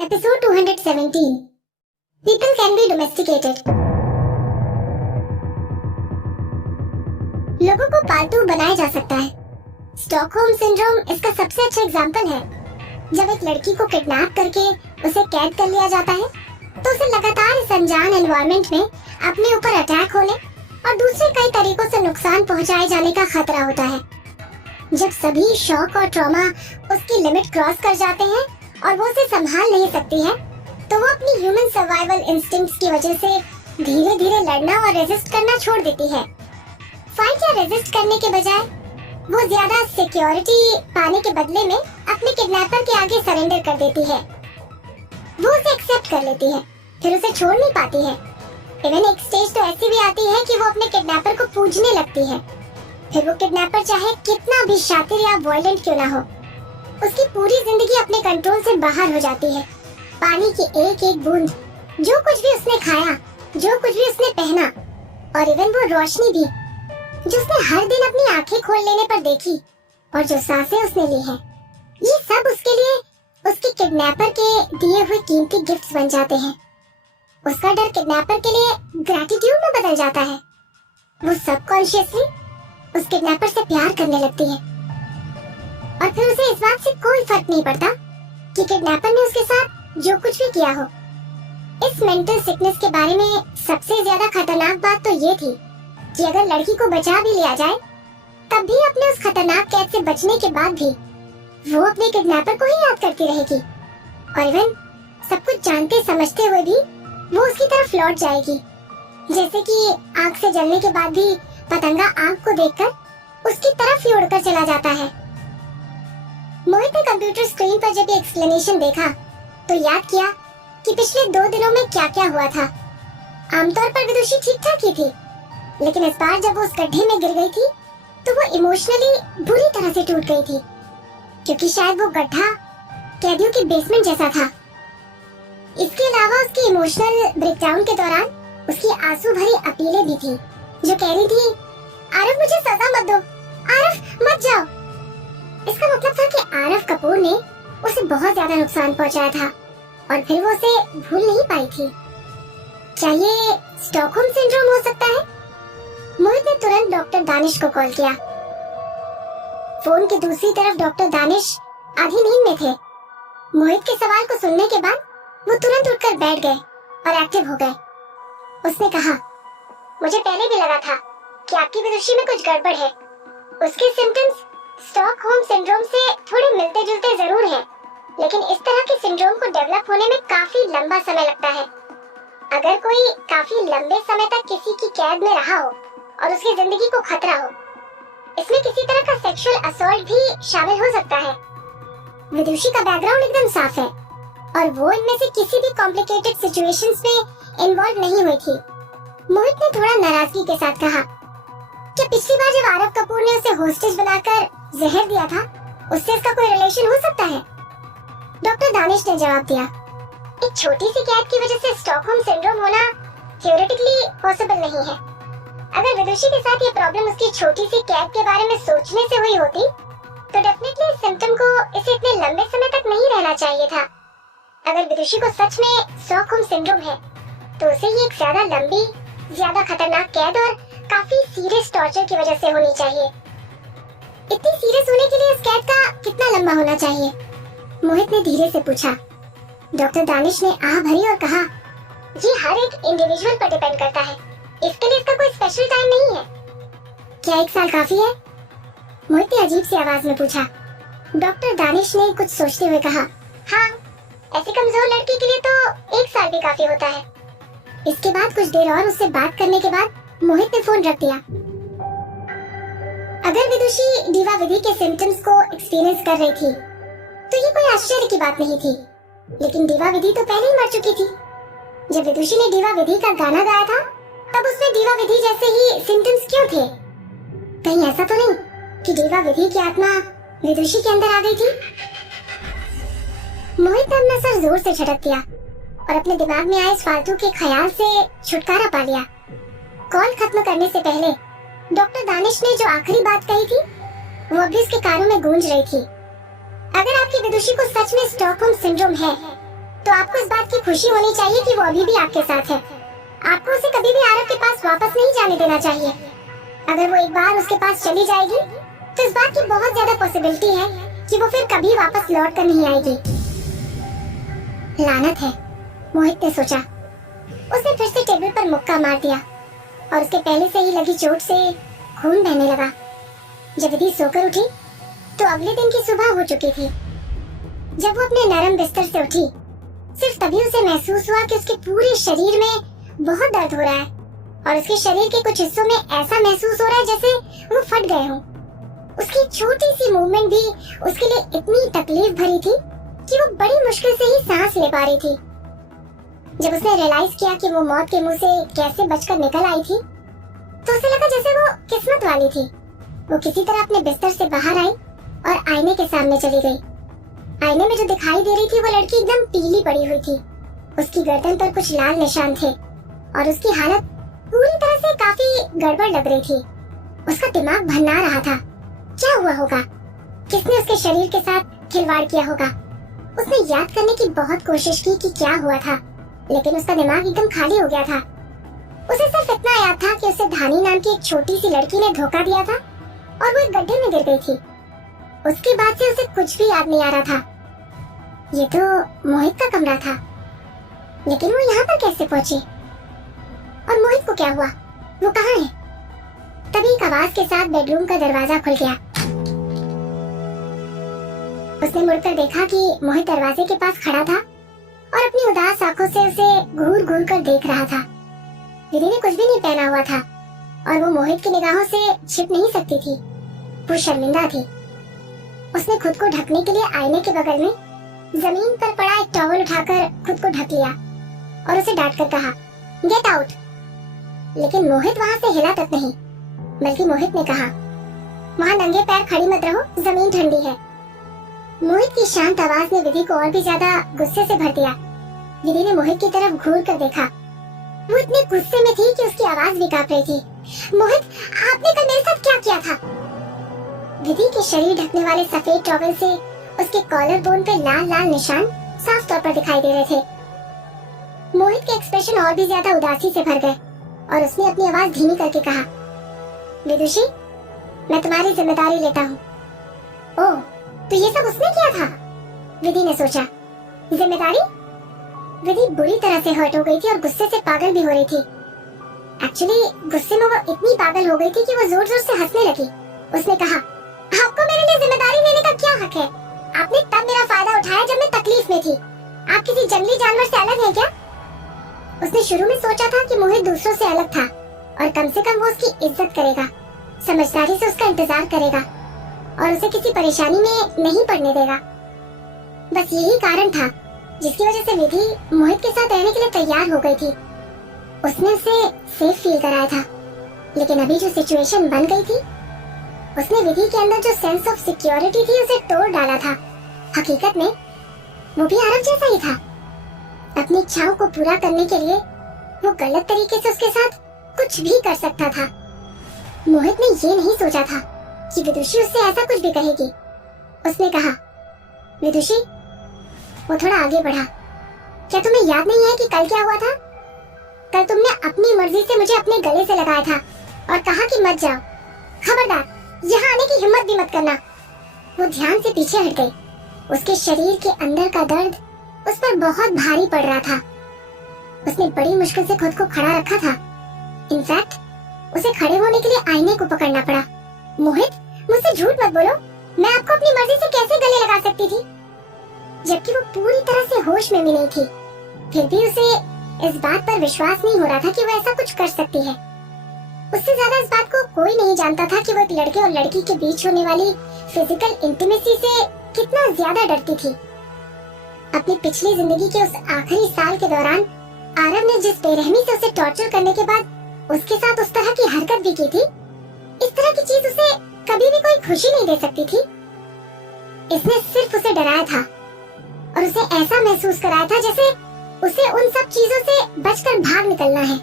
Episode 217. People can be domesticated. लोगों को पालतू बनाया जा सकता है। स्टॉकहोम सिंड्रोम इसका सबसे अच्छा एग्जाम्पल है। जब एक लड़की को किडनैप करके उसे कैद कर लिया जाता है, तो उसे लगातार इस अनजान एनवायरनमेंट में अपने ऊपर अटैक होने और दूसरे कई तरीकों से नुकसान पहुंचाए जाने का खतरा होता है। जब सभी शॉक और ट्रॉमा उसकी लिमिट क्रॉस कर जाते हैं और वो उसे संभाल नहीं सकती है, तो वो अपनी ह्यूमन सर्वाइवल इंस्टिंक्ट्स की वजह से धीरे धीरे लड़ना और रेजिस्ट करना छोड़ देती है। फाइट या रेजिस्ट करने के बजाय वो ज्यादा सिक्योरिटी पाने के बदले में अपने किडनैपर के आगे सरेंडर कर देती है। वो उसे एक्सेप्ट कर लेती है, फिर उसे छोड़ नहीं पाती है। इवन एक स्टेज तो ऐसी भी आती है कि वो अपने किडनैपर को पूजने लगती है। फिर वो किडनैपर चाहे कितना भी शातिर या वायलेंट क्यों ना हो, उसकी पूरी जिंदगी अपने कंट्रोल से बाहर हो जाती है। पानी की एक एक बूंद, जो कुछ भी उसने खाया, जो कुछ भी उसने पहना, और इवन वो रोशनी भी जो उसने हर दिन अपनी आंखें खोल लेने पर देखी, और जो सांसें उसने ली हैं, ये सब उसके लिए उसके किडनैपर के दिए हुए कीमती गिफ्ट्स बन जाते हैं। उसका डर किडनैपर के लिए ग्रैटिट्यूड में बदल जाता है। वो सबकॉन्शियसली उस किडनैपर से प्यार करने लगती है, और फिर उसे इस बात से कोई फर्क नहीं पड़ता कि किडनैपर ने उसके साथ जो कुछ भी किया हो। इस मेंटल सिकनेस के बारे में सबसे ज्यादा खतरनाक बात तो ये थी कि अगर लड़की को बचा भी लिया जाए, तब भी अपने उस खतरनाक कैद से बचने के बाद भी वो अपने किडनैपर को ही याद करती रहेगी, और इवन सब कुछ जानते समझते हुए भी वो उसकी तरफ लौट जाएगी। जैसे कि आग से जलने के बाद भी पतंगा आग को देखकर उसकी तरफ ही उड़कर चला जाता है। मोहित ने कंप्यूटर स्क्रीन पर जब ये एक्सप्लेनेशन देखा तो याद किया कि पिछले 2 दिनों में क्या क्या हुआ था। आमतौर पर विदुषी ठीक ठाक ही थी, लेकिन इस बार जब वो उस गड्ढे में गिर गई थी तो वो इमोशनली बुरी तरह से टूट गई थी, क्योंकि शायद वो गड्ढा कैदियों के बेसमेंट जैसा था। इसके अलावा उसकी इमोशनल ब्रेकडाउन के दौरान उसकी आंसू भरी अपीलें भी थी, जो कह रही थी, आरव मुझे सजा मत दो, आरव मत जाओ। इसका मतलब था कि आरव कपूर ने उसे बहुत ज्यादा नुकसान पहुंचाया था, और फिर वो उसे भूल नहीं पाई थी। क्या ये स्टॉकहोम सिंड्रोम हो सकता है? मोहित ने तुरंत डॉक्टर दानिश को कॉल किया। फोन की दूसरी तरफ डॉक्टर दानिश आधी नींद में थे। मोहित के सवाल को सुनने के बाद वो तुरंत उठकर बैठ गए और एक्टिव हो गए। उसने कहा, मुझे पहले भी लगा था कि आपकी विदुषी में कुछ गड़बड़ है। उसके सिम्टम्स स्टॉकहोम सिंड्रोम से थोड़े मिलते जुलते जरूर हैं, लेकिन इस तरह के सिंड्रोम को डेवलप होने में काफी लंबा समय लगता है। अगर कोई काफी लंबे समय तक किसी की कैद में रहा हो और उसकी जिंदगी को खतरा हो, इसमें किसी तरह का सेक्सुअल असॉल्ट भी शामिल हो सकता है। विदुषी का बैकग्राउंड एकदम साफ है, और वो इनमें से किसी भी कॉम्प्लिकेटेड सिचुएशंस में इन्वॉल्व नहीं हुई थी। मोहित ने थोड़ा नाराजगी के साथ कहा, क्या पिछली बार जब आरव कपूर ने उसे होस्टेज बनाकर जहर दिया था, उससे इसका कोई रिलेशन हो सकता है? डॉक्टर दानिश ने जवाब दिया, एक छोटी सी कैद की वजह से स्टॉकहोम सिंड्रोम होना थियोरेटिकली पॉसिबल नहीं है। अगर विदुषी के साथ ये प्रॉब्लम उसकी छोटी सी कैद के बारे में सोचने से हुई होती, तो डेफिनेटली इस सिम्टम को इसे इतने लंबे समय तक नहीं रहना चाहिए था। अगर विदुषी को सच में स्टॉकहोम सिंड्रोम है, तो उसे ये एक ज्यादा लंबी, ज्यादा खतरनाक कैद और काफी सीरियस टॉर्चर की वजह से होनी चाहिए। इतनी सीरियस होने के लिए इस कैद का कितना लंबा होना चाहिए? मोहित ने धीरे से पूछा। डॉक्टर दानिश ने आह भरी और कहा, ये हर एक इंडिविजुअल पर डिपेंड करता है। इसके लिए इसका कोई स्पेशल टाइम नहीं है। क्या 1 साल काफी है? मोहित ने अजीब सी आवाज में पूछा। डॉक्टर दानिश ने कुछ सोचते हुए कहा, हाँ, ऐसी कमजोर लड़की के लिए तो 1 साल भी काफी होता है। इसके बाद कुछ देर और उससे बात करने के बाद मोहित ने फोन रख दिया। अगर विदुषी डीवा विधि के सिम्टम्स को एक्सपीरियंस कर रही थी, तो ये कोई आश्चर्य की बात नहीं थी। लेकिन डीवा विधि तो पहले ही मर चुकी थी। जब विदुषी ने डीवा विधि का गाना गाया था, तब उसमें डीवा विधि जैसे ही सिम्टम्स क्यों थे? कहीं ऐसा तो नहीं कि डीवा विधि की आत्मा विदुषी के अंदर आ गई थी? मोहित ने अपना सर जोर से झटक दिया और अपने दिमाग में आए इस फालतू के ख्याल से छुटकारा पा लिया। कॉल खत्म करने से पहले डॉक्टर दानिश ने जो आखिरी बात कही थी, वो अभी उसके कानों में गूंज रही थी। अगर आपकी विदुषी को सच में स्टॉकहोम सिंड्रोम है, तो आपको इस बात की खुशी होनी चाहिए कि वो अभी भी आपके साथ है। आपको उसे कभी भी आरव के पास वापस नहीं जाने देना चाहिए। अगर वो एक बार उसके पास चली जाएगी तो इस बात की बहुत ज्यादा पॉसिबिलिटी है कि वो फिर कभी वापस लौट कर नहीं आएगी। लानत है, मोहित ने सोचा। उसने फिर से टेबल पर मुक्का मार दिया और उसके पहले से ही लगी चोट से खून बहने लगा। जब विधि सोकर उठी तो अगले दिन की सुबह हो चुकी थी। जब वो अपने नरम बिस्तर से उठी, सिर्फ तभी उसे महसूस हुआ कि उसके पूरे शरीर में बहुत दर्द हो रहा है और उसके शरीर के कुछ हिस्सों में ऐसा महसूस हो रहा है जैसे वो फट गए हों। उसकी छोटी सी मूवमेंट भी उसके लिए इतनी तकलीफ भरी थी कि वो बड़ी मुश्किल से ही सांस ले पा रही थी। जब उसने रियलाइज किया कि वो मौत के मुंह से कैसे बचकर निकल आई थी, तो उसे लगा जैसे वो किस्मत वाली थी। वो किसी तरह अपने बिस्तर से बाहर आई और आईने के सामने चली गई। आईने में जो दिखाई दे रही थी वो लड़की एकदम पीली पड़ी हुई थी। उसकी गर्दन पर कुछ लाल निशान थे और उसकी हालत पूरी तरह से काफी गड़बड़ लग रही थी। उसका दिमाग भन्ना रहा था। क्या हुआ होगा? किसने उसके शरीर के साथ खिलवाड़ किया होगा? उसने याद करने की बहुत कोशिश की कि क्या हुआ था, लेकिन उसका दिमाग एकदम खाली हो गया था। उसे सिर्फ इतना याद था कि उसे धानी नाम की एक छोटी सी लड़की ने धोखा दिया था और वो एक गड्ढे में गिर गई थी। उसके बाद से उसे कुछ भी याद नहीं आ रहा था। ये तो मोहित का कमरा था, लेकिन वो यहाँ पर कैसे पहुंची? और मोहित को क्या हुआ? वो कहाँ है? तभी एक आवाज के साथ बेडरूम का दरवाजा खुल गया। उसने मुड़कर देखा कि मोहित दरवाजे के पास खड़ा था और अपनी उदास आंखों से उसे घूर घूर कर देख रहा था। विधि ने कुछ भी नहीं पहना हुआ था और वो मोहित की निगाहों से छिप नहीं सकती थी। वो शर्मिंदा थी। उसने खुद को ढकने के लिए आईने के बगल में जमीन पर पड़ा एक टॉवल उठाकर खुद को ढक लिया और उसे डांट कर कहा, गेट आउट। लेकिन मोहित वहाँ से हिला तक नहीं, बल्कि मोहित ने कहा, वहाँ नंगे पैर खड़ी मत रहो, जमीन ठंडी है। मोहित की शांत आवाज ने विधि को और भी ज्यादा गुस्से से भर दिया। विधि ने मोहित की तरफ घूर कर देखा। वो इतने गुस्से में थी कि उसकी आवाज भी कांप रही थी। मोहित, आपने कल मेरे साथ क्या किया था? विधि के शरीर ढकने वाले सफेद टॉवल से उसके कॉलर बोन पे लाल लाल निशान साफ तौर पर दिखाई दे रहे थे। मोहित के एक्सप्रेशन और भी ज्यादा उदासी से भर गए और उसने अपनी आवाज धीमी करके कहा, विदुषी, मैं तुम्हारी जिम्मेदारी लेता हूँ। ओह, तो ये सब उसने किया था? विधि ने सोचा। जिम्मेदारी? विधि बुरी तरह से हर्ट हो गई थी और गुस्से से पागल भी हो रही थी। एक्चुअली गुस्से में वो इतनी पागल हो गई थी कि वो जोर जोर से हंसने लगी। उसने कहा, आपको मेरे लिए जिम्मेदारी लेने का क्या हक है? आपने तब मेरा फायदा उठाया जब मैं तकलीफ में थी। आप किसी जंगली जानवर से अलग हैं क्या? उसने शुरू में सोचा था कि मोहित दूसरों से अलग था और कम से कम वो उसकी इज्जत करेगा, समझदारी से उसका इंतजार करेगा और उसे किसी परेशानी में नहीं पड़ने देगा। बस यही कारण था जिसकी वजह से विधि मोहित के साथ रहने के लिए तैयार हो गई थी। उसने उसे सेफ फील कराया था, लेकिन अभी जो सिचुएशन बन गई थी, उसने विधि के अंदर जो सेंस ऑफ सिक्योरिटी थी उसे तोड़ डाला था। हकीकत में वो भी आरव जैसा ही था। अपनी इच्छाओं को पूरा करने के लिए वो गलत तरीके से उसके साथ कुछ भी कर सकता था। मोहित ने ये नहीं सोचा था कि विदुषी उससे ऐसा कुछ भी कहेगी। उसने कहा, विदुषी, वो थोड़ा आगे बढ़ा। क्या तुम्हें याद नहीं है कि कल क्या हुआ था? कल तुमने अपनी मर्जी से मुझे अपने गले से लगाया था और कहा कि मत जाओ। खबरदार, यहाँ आने की हिम्मत भी मत करना। वो ध्यान से पीछे हट गई। उसके शरीर के अंदर का दर्द उस पर बहुत भारी पड़ रहा था। उसने बड़ी मुश्किल से खुद को खड़ा रखा था। इनफैक्ट उसे खड़े होने के लिए आईने को पकड़ना पड़ा। मोहित, मुझसे झूठ मत बोलो। मैं आपको अपनी मर्जी से कैसे गले लगा सकती थी? जबकि वो पूरी तरह से होश में भी नहीं थी। फिर भी उसे इस बात पर विश्वास नहीं हो रहा था कि वो ऐसा कुछ कर सकती है। उससे ज्यादा इस बात को कोई नहीं जानता था कि वो एक लड़के और लड़की के बीच होने वाली फिजिकल इंटीमेसी से कितना ज्यादा डरती थी। अपनी पिछली जिंदगी के उस आखिरी साल के दौरान आरव ने जिस बेरहमी से उसे टॉर्चर करने के बाद उसके साथ उस तरह की हरकत भी की थी, इस तरह की चीज उसे कभी भी कोई खुशी नहीं दे सकती थी। इसने सिर्फ उसे डराया था और उसे ऐसा महसूस कराया था जैसे उसे उन सब चीजों से बचकर भाग निकलना है।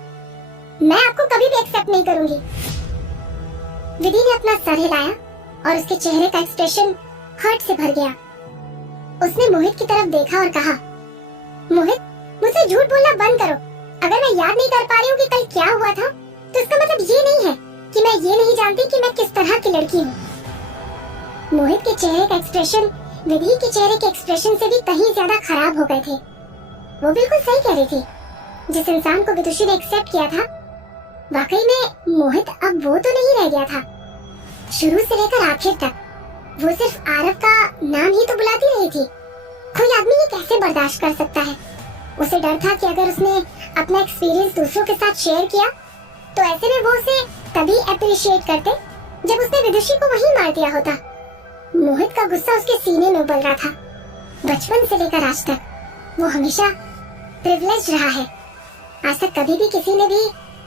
मैं आपको कभी भी एक्सेप्ट नहीं करूंगी। विधि ने अपना सर हिलाया और उसके चेहरे का एक्सप्रेशन हर्ट से भर गया। उसने मोहित की तरफ देखा और कहा, मोहित, मुझसे झूठ बोलना बंद करो। अगर मैं याद नहीं कर पा रही हूँ कि कल क्या हुआ था, तो इसका मतलब ये नहीं है कि मैं ये नहीं जानती कि मैं किस तरह की लड़की हूँ। मोहित के चेहरे का एक्सप्रेशन विधि के चेहरे के एक्सप्रेशन से भी कहीं ज्यादा खराब हो गए थे। वो बिल्कुल सही कह रही थी। जिस इंसान को विदुषी ने एक्सेप्ट किया था, वाकई में मोहित अब वो तो नहीं रह गया था। शुरू से लेकर आखिर तक वो सिर्फ आरव का नाम ही तो बुलाती रही थी। कोई आदमी ये कैसे बर्दाश्त कर सकता है? उसे डर था कि अगर उसने अपना एक्सपीरियंस दूसरों के साथ शेयर किया, तो ऐसे में वो उसे तभी अप्रिशिएट करते जब उसने विदुषी को वहीं मार दिया होता। मोहित का गुस्सा उसके सीने में उबल रहा था। बचपन से लेकर आज तक वो हमेशा प्रिविलेज्ड रहा है। आज तक कभी भी किसी ने भी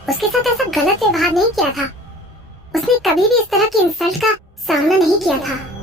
उसके साथ ऐसा गलत व्यवहार नहीं किया था। उसने कभी भी इस तरह की इंसल्ट का सामना नहीं किया था।